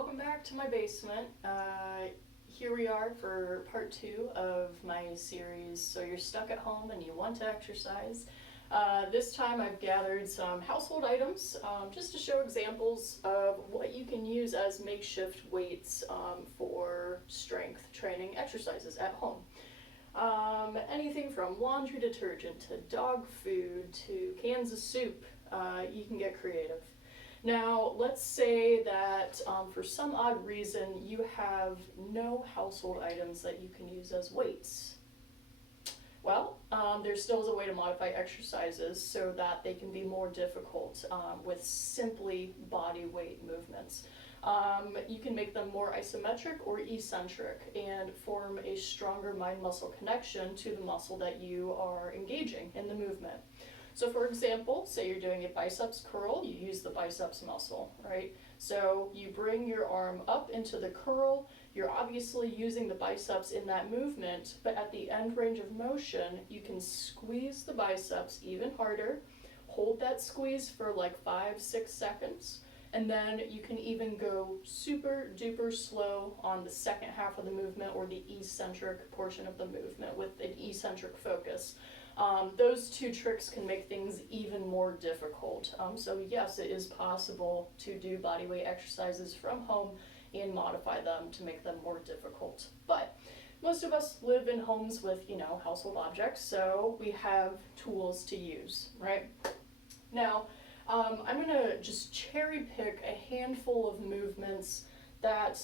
welcome back to my basement. Here we are for part 2 of my series, So You're Stuck at Home and You Want to Exercise. This time I've gathered some household items just to show examples of what you can use as makeshift weights for strength training exercises at home. Anything from laundry detergent to dog food to cans of soup, you can get creative. Now, let's say that for some odd reason you have no household items that you can use as weights. Well, there still is a way to modify exercises so that they can be more difficult with simply body weight movements. You can make them more isometric or eccentric and form a stronger mind-muscle connection to the muscle that you are engaging in the movement. So for example, say you're doing a biceps curl, you use the biceps muscle, right? So you bring your arm up into the curl, you're obviously using the biceps in that movement, but at the end range of motion, you can squeeze the biceps even harder, hold that squeeze for like 5-6 seconds, and then you can even go super duper slow on the second half of the movement or the eccentric portion of the movement with an eccentric focus. Those two tricks can make things even more difficult. So yes, it is possible to do bodyweight exercises from home and modify them to make them more difficult. But most of us live in homes with, household objects, so we have tools to use, right? Now, I'm gonna just cherry pick a handful of movements that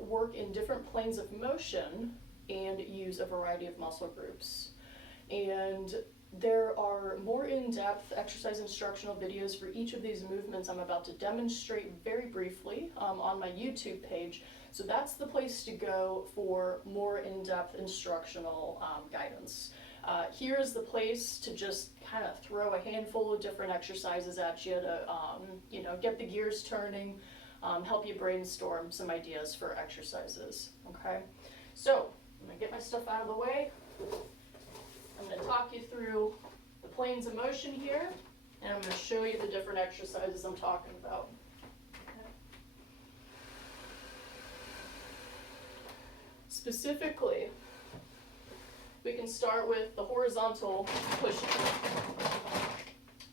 work in different planes of motion and use a variety of muscle groups. And there are more in-depth exercise instructional videos for each of these movements I'm about to demonstrate very briefly on my YouTube page. So that's the place to go for more in-depth instructional guidance. Here's the place to just kind of throw a handful of different exercises at you to get the gears turning, help you brainstorm some ideas for exercises, okay? So I'm gonna get my stuff out of the way. I'm going to talk you through the planes of motion here, and I'm going to show you the different exercises I'm talking about. Okay. Specifically, we can start with the horizontal push.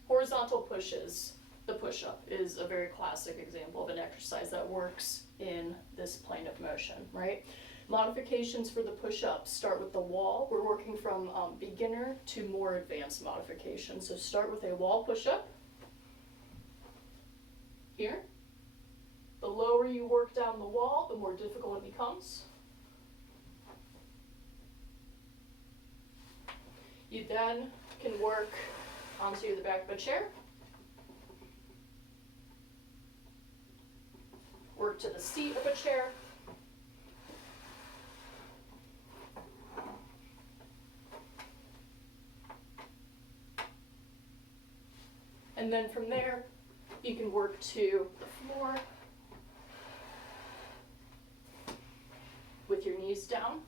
Horizontal pushes, the push-up, is a very classic example of an exercise that works in this plane of motion, right? Modifications for the push-up start with the wall. We're working from beginner to more advanced modification. So start with a wall push-up. Here. The lower you work down the wall, the more difficult it becomes. You then can work onto the back of a chair. Work to the seat of a chair. And then from there, you can work to the floor with your knees down.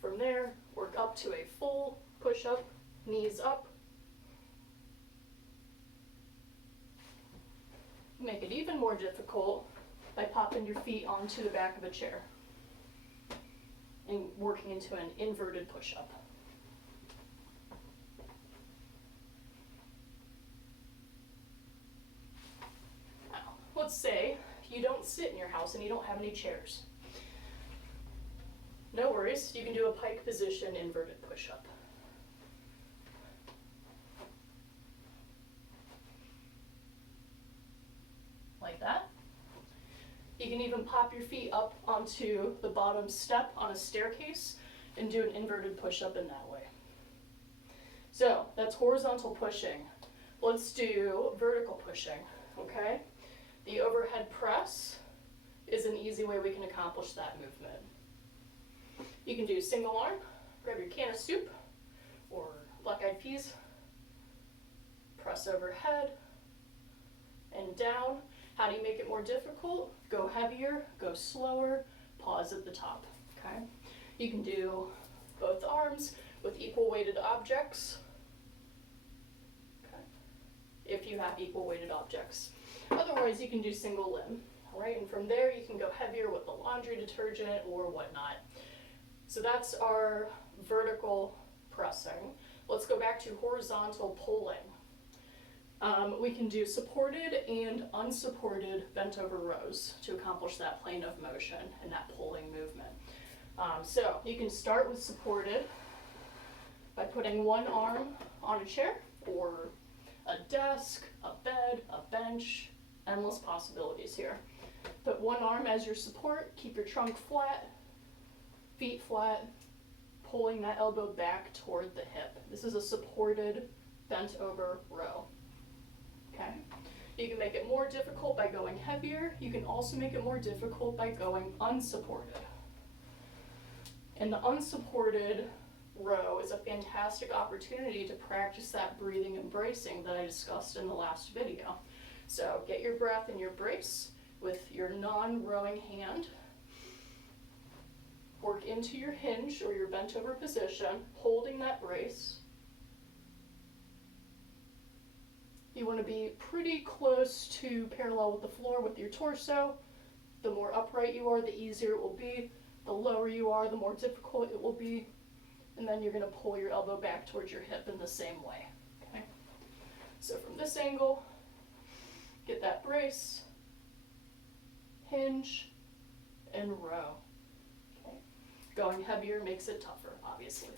From there, work up to a full push-up, knees up. Make it even more difficult by popping your feet onto the back of a chair and working into an inverted push-up. Let's say you don't sit in your house and you don't have any chairs. No worries, you can do a pike position inverted push-up. Like that. You can even pop your feet up onto the bottom step on a staircase and do an inverted push-up in that way. So that's horizontal pushing. Let's do vertical pushing, okay? The overhead press is an easy way we can accomplish that movement. You can do single arm, grab your can of soup or black-eyed peas, press overhead and down. How do you make it more difficult? Go heavier, go slower, pause at the top, okay? You can do both arms with equal weighted objects. Okay. If if you have equal weighted objects. Otherwise, you can do single limb, all right? And from there, you can go heavier with the laundry detergent or whatnot. So that's our vertical pressing. Let's go back to horizontal pulling. We can do supported and unsupported bent over rows to accomplish that plane of motion and that pulling movement. So you can start with supported by putting one arm on a chair or a desk, a bed, a bench, endless possibilities here. Put one arm as your support, keep your trunk flat, feet flat, pulling that elbow back toward the hip. This is a supported bent over row. Okay. You can make it more difficult by going heavier. You can also make it more difficult by going unsupported. And the unsupported row is a fantastic opportunity to practice that breathing and bracing that I discussed in the last video. So get your breath in your brace with your non-rowing hand. Work into your hinge or your bent over position, holding that brace. You want to be pretty close to parallel with the floor with your torso. The more upright you are, the easier it will be. The lower you are, the more difficult it will be. And then you're going to pull your elbow back towards your hip in the same way. Okay? So from this angle, get that brace, hinge, and row. Okay? Going heavier makes it tougher, obviously.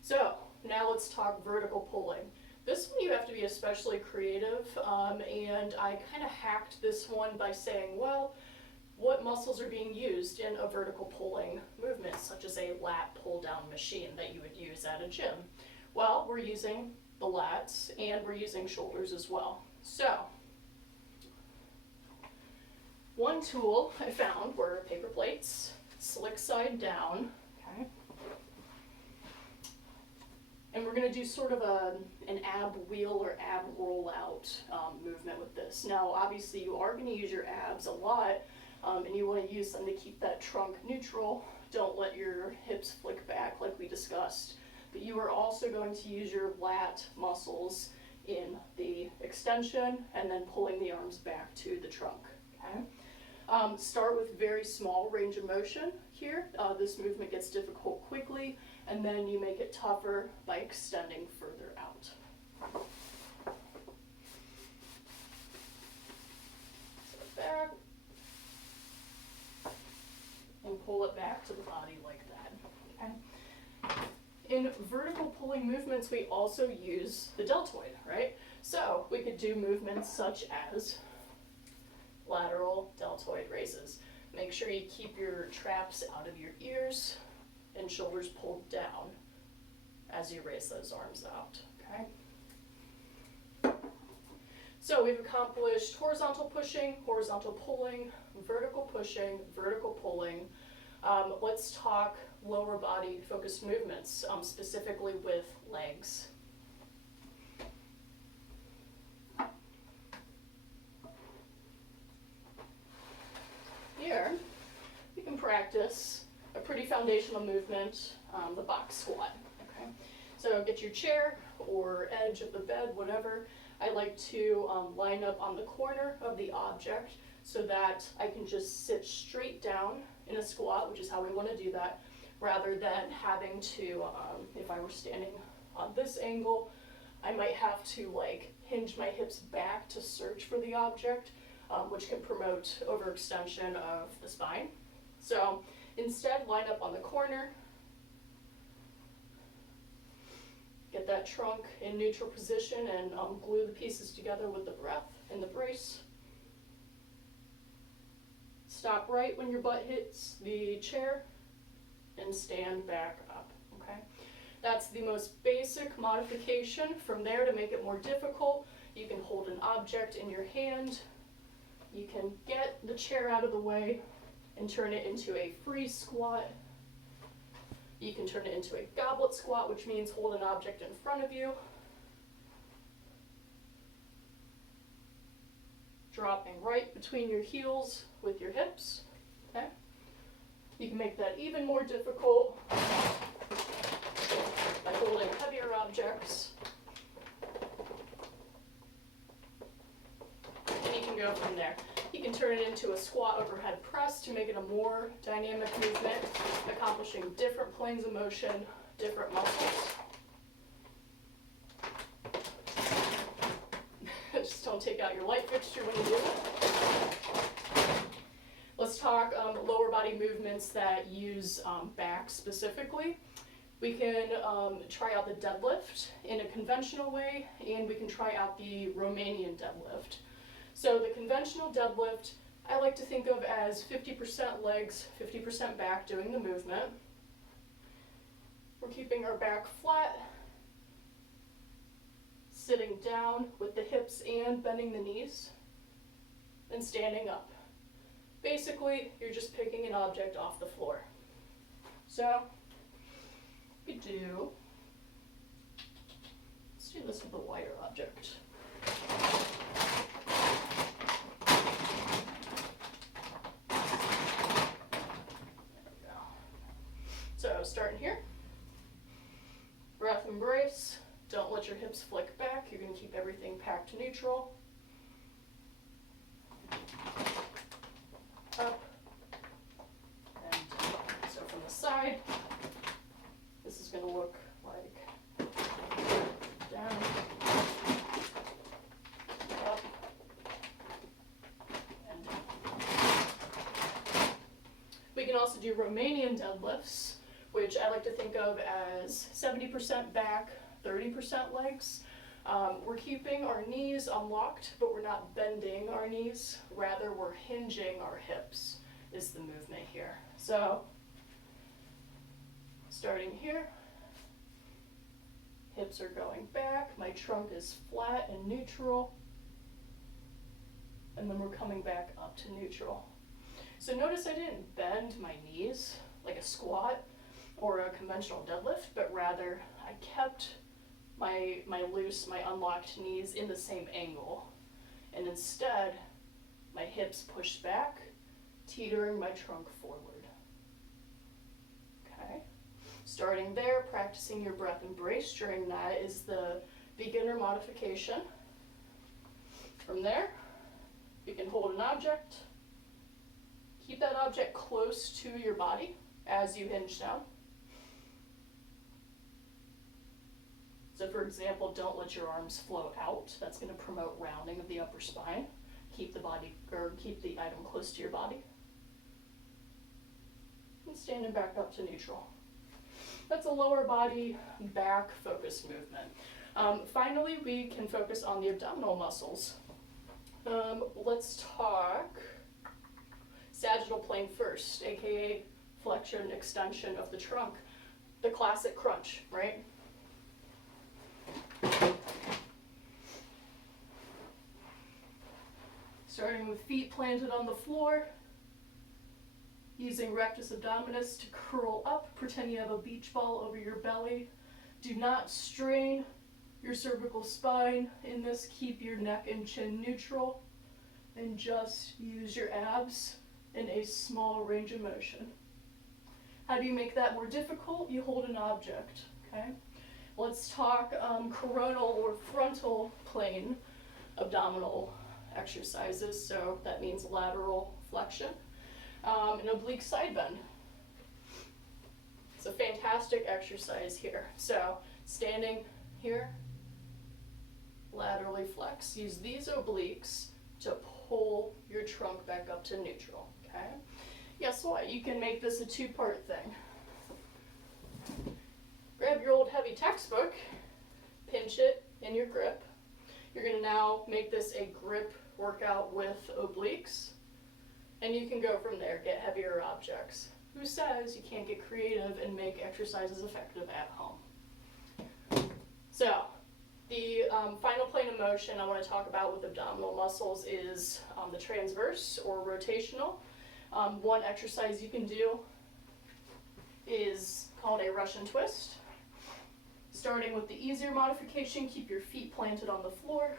So now let's talk vertical pulling. This one you have to be especially creative, and I kind of hacked this one by saying, well, what muscles are being used in a vertical pulling movement, such as a lat pull-down machine that you would use at a gym? Well, we're using the lats, and we're using shoulders as well. So, one tool I found were paper plates, slick side down, okay? And we're going to do sort of an ab wheel or ab rollout movement with this. Now, obviously, you are going to use your abs a lot, and you want to use them to keep that trunk neutral. Don't let your hips flick back like we discussed. But you are also going to use your lat muscles in the extension and then pulling the arms back to the trunk. Okay? Start with very small range of motion here. This movement gets difficult quickly, and then you make it tougher by extending further out. So back, and pull it back to the body like that. Okay? In vertical pulling movements, we also use the deltoid, right? So we could do movements such as lateral deltoid raises. Make sure you keep your traps out of your ears and shoulders pulled down as you raise those arms out, okay? So we've accomplished horizontal pushing, horizontal pulling, vertical pushing, vertical pulling. Let's talk lower body focused movements, specifically with legs. Here, you can practice a pretty foundational movement, the box squat. Okay? So get your chair or edge of the bed, whatever. I like to line up on the corner of the object so that I can just sit straight down in a squat, which is how we want to do that, rather than having to, if I were standing on this angle, I might have to like hinge my hips back to search for the object, which can promote overextension of the spine. So instead, line up on the corner, get that trunk in neutral position, and glue the pieces together with the breath and the brace. Stop right when your butt hits the chair and stand back up, okay? That's the most basic modification. From there, to make it more difficult, you can hold an object in your hand. You can get the chair out of the way and turn it into a free squat. You can turn it into a goblet squat, which means hold an object in front of you. Dropping right between your heels with your hips, okay? You can make that even more difficult by holding heavier objects. go from there. You can turn it into a squat overhead press to make it a more dynamic movement, accomplishing different planes of motion, different muscles. Just don't take out your light fixture when you do it. Let's talk lower body movements that use back specifically. We can try out the deadlift in a conventional way, and we can try out the Romanian deadlift. So the conventional deadlift, I like to think of as 50% legs, 50% back doing the movement. We're keeping our back flat, sitting down with the hips and bending the knees, and standing up. Basically, you're just picking an object off the floor. So, let's do this with a wider object. There we go. So, starting here, breath embrace. Don't let your hips flick back. You're going to keep everything packed to neutral. Up and down. So from the side, this is going to look like down, up, and down. We can also do Romanian deadlifts, which I like to think of as 70% back, 30% legs. We're keeping our knees unlocked, but we're not bending our knees. Rather, we're hinging our hips is the movement here. So, starting here, hips are going back, my trunk is flat and neutral, and then we're coming back up to neutral. So notice I didn't bend my knees like a squat or a conventional deadlift, but rather I kept my unlocked knees in the same angle. And instead, my hips pushed back, teetering my trunk forward. Okay. Starting there, practicing your breath embrace during that is the beginner modification. From there, you can hold an object, keep that object close to your body as you hinge down. So for example, don't let your arms float out. That's going to promote rounding of the upper spine. Keep the item close to your body. And standing back up to neutral. That's a lower body back focused movement. Finally, we can focus on the abdominal muscles. Let's talk sagittal plane first, aka flexion and extension of the trunk. The classic crunch, right? Starting with feet planted on the floor, using rectus abdominis to curl up, pretend you have a beach ball over your belly. Do not strain your cervical spine. In this, keep your neck and chin neutral, and just use your abs in a small range of motion. How do you make that more difficult? You hold an object, okay? Let's talk coronal or frontal plane abdominal exercises. So that means lateral flexion and oblique side bend. It's a fantastic exercise here. So standing here, laterally flex. Use these obliques to pull your trunk back up to neutral, okay? Guess what? You can make this a two-part thing. Grab your old heavy textbook, pinch it in your grip. You're going to now make this a grip workout with obliques, and you can go from there, get heavier objects. Who says you can't get creative and make exercises effective at home? So, the final plane of motion I want to talk about with abdominal muscles is the transverse or rotational. One exercise you can do is called a Russian twist. Starting with the easier modification, keep your feet planted on the floor.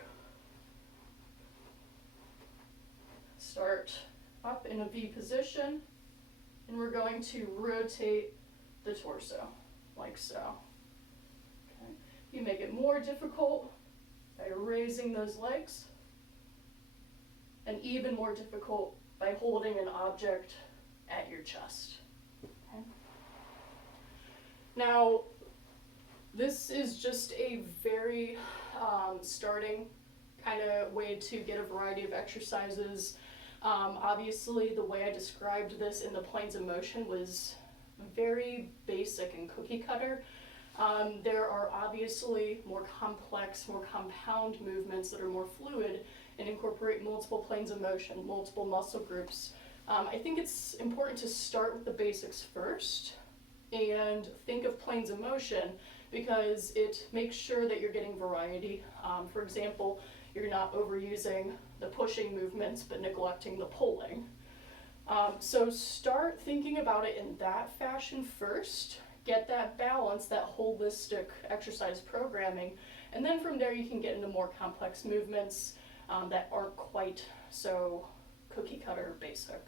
Start up in a V position, and we're going to rotate the torso, like so. Okay. You make it more difficult by raising those legs and even more difficult by holding an object at your chest. Okay? Now, this is just a very starting kind of way to get a variety of exercises. Obviously, the way I described this in the planes of motion was very basic and cookie cutter. There are obviously more complex, more compound movements that are more fluid and incorporate multiple planes of motion, multiple muscle groups. I think it's important to start with the basics first and think of planes of motion because it makes sure that you're getting variety. For example, you're not overusing the pushing movements but neglecting the pulling. So start thinking about it in that fashion first. Get that balance, that holistic exercise programming, and then from there you can get into more complex movements that aren't quite so cookie cutter basic.